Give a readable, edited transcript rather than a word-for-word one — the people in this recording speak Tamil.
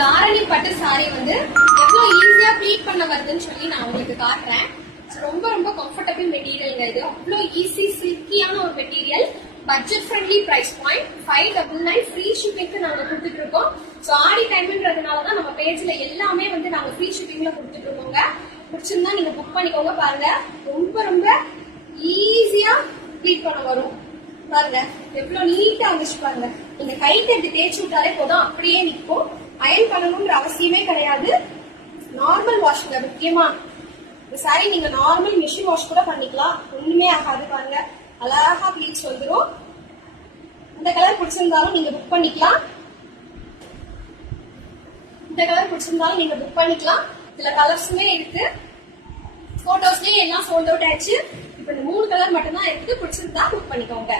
தாரணி பட்டு சாரி வந்து எவ்வளவு ஈஸியா ப்ளீட் பண்ண வருதுன்னு சொல்லி நான் உங்களுக்கு காட்டுறேன். ரொம்ப ரொம்ப கம்ஃபர்டபிள் மெட்டீரியல்ங்க. இது அவ்வளவு ஈஸி சில்கியான ஒரு material. Budget friendly price point 599 free ஷிப்பிங்க்கு நாங்க கொடுத்துட்டு இருக்கோம். ஸோ ஆடி டைம்ன்றதுனாலதான் நம்ம பேஜ்ல எல்லாமே வந்து நாங்க ஃப்ரீ ஷிப்பிங்ல கொடுத்துட்டு இருக்கோங்க. பிடிச்சிருந்தா நீங்க புக் பண்ணிக்கோங்க. பாருங்க ரொம்ப ரொம்ப ஈஸியா ப்ளீட் பண்ண வரும். பாருங்க எவ்வளவு நீட்டா வந்துச்சு பாருங்க. நீங்க கைட்டு எடுத்து தேய்ச்சி விட்டாலே போதும், அப்படியே நிற்கும். அயன் பண்ணணும்ன்ற அவசியமே கிடையாது. நார்மல் வாஷ்ங்க முக்கியமா. இந்த சாரி நீங்க நார்மல் மிஷின் வாஷ் கூட பண்ணிக்கலாம், ஒண்ணுமே ஆகாது. பாருங்க அழகா ப்ளீட்ஸ் வந்துடும். இந்த கலர் பிடிச்சிருந்தாலும் நீங்க புக் பண்ணிக்கலாம். இந்த கலர் பிடிச்சிருந்தாலும் நீங்க புக் பண்ணிக்கலாம். இதுல கலர்ஸுமே இருக்கு. போட்டோஸ்லயே எல்லாம் சோல்ட் அவுட் ஆயிடுச்சு. இப்ப இந்த 3 கலர் மட்டும் தான் இருக்கு. பிடிச்சிருந்தா புக் பண்ணிக்கோங்க.